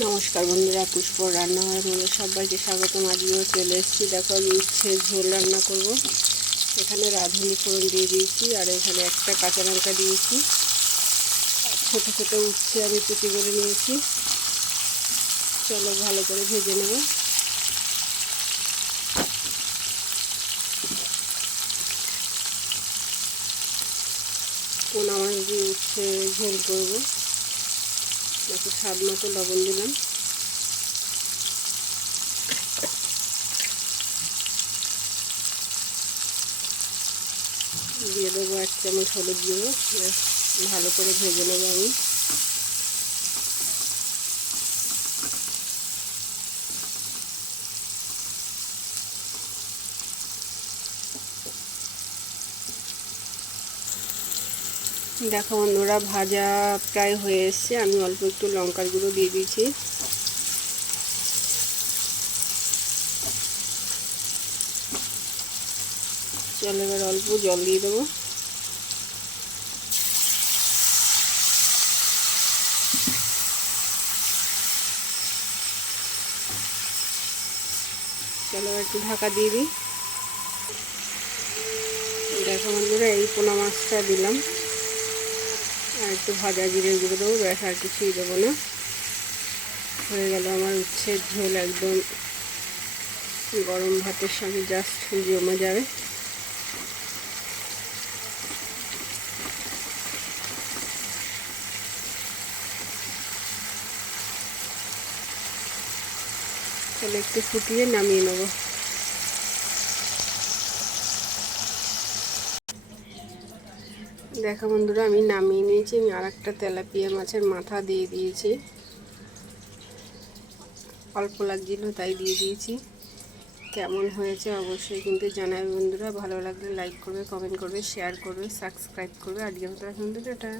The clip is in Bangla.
নমস্কার বন্ধুরা, পুষ্পর রান্নাঘরে আপনাদের সবাইকে স্বাগতম। আজকেও চলে এসেছি। দেখো, আমি উচ্ছে ঝোল রান্না করব। এখানে রাঁধুনি ফোড়ন দিয়ে দিয়েছি, আর এখানে একটা কাঁচা লঙ্কা দিয়েছি। ছোটো ছোটো উচ্ছে আমি কুচি করে নিয়েছি। চলো ভালো করে ভেজে নেব। পোনা মাছ দিয়ে উচ্ছে ঝোল করবো। একটু স্বাদ মতো লবণ দিলাম। দিয়ে দেবো 1 চামচ হলুদ গুঁড়ো। ভালো করে ভেজে নেবো আমি। দেখো বন্ধুরা, ভাজা প্রায় হয়ে এসছে। আমি অল্প একটু লঙ্কার গুঁড়ো দিয়ে দিয়েছি। চলো এবার অল্প জল দিয়ে দেবো। চলো একটু ঢাকা দিয়ে দিই। দেখো বন্ধুরা, এই পোনা মাছটা দিলাম, আর একটু ভাজা জিরে গুঁড়ো দেবো। ব্যাস, আর কিছুই দেবো না। হয়ে গেল আমার উচ্ছের ঝোল। একদম গরম ভাতের সঙ্গে জাস্ট জমে যাবে। তাহলে একটু ফুটিয়ে নামিয়ে নেব। দেখো বন্ধুরা, আমি নামিয়ে নিয়েছি। আমি আর একটা তেলাপিয়া মাছের মাথা দিয়ে দিয়েছি। অল্প লাগছিল তাই দিয়ে দিয়েছি। কেমন হয়েছে অবশ্যই কিন্তু জানাবে বন্ধুরা। ভালো লাগলে লাইক করবে, কমেন্ট করবে, শেয়ার করবে, সাবস্ক্রাইব করবে। আজকের মতো বন্ধুরা, এটা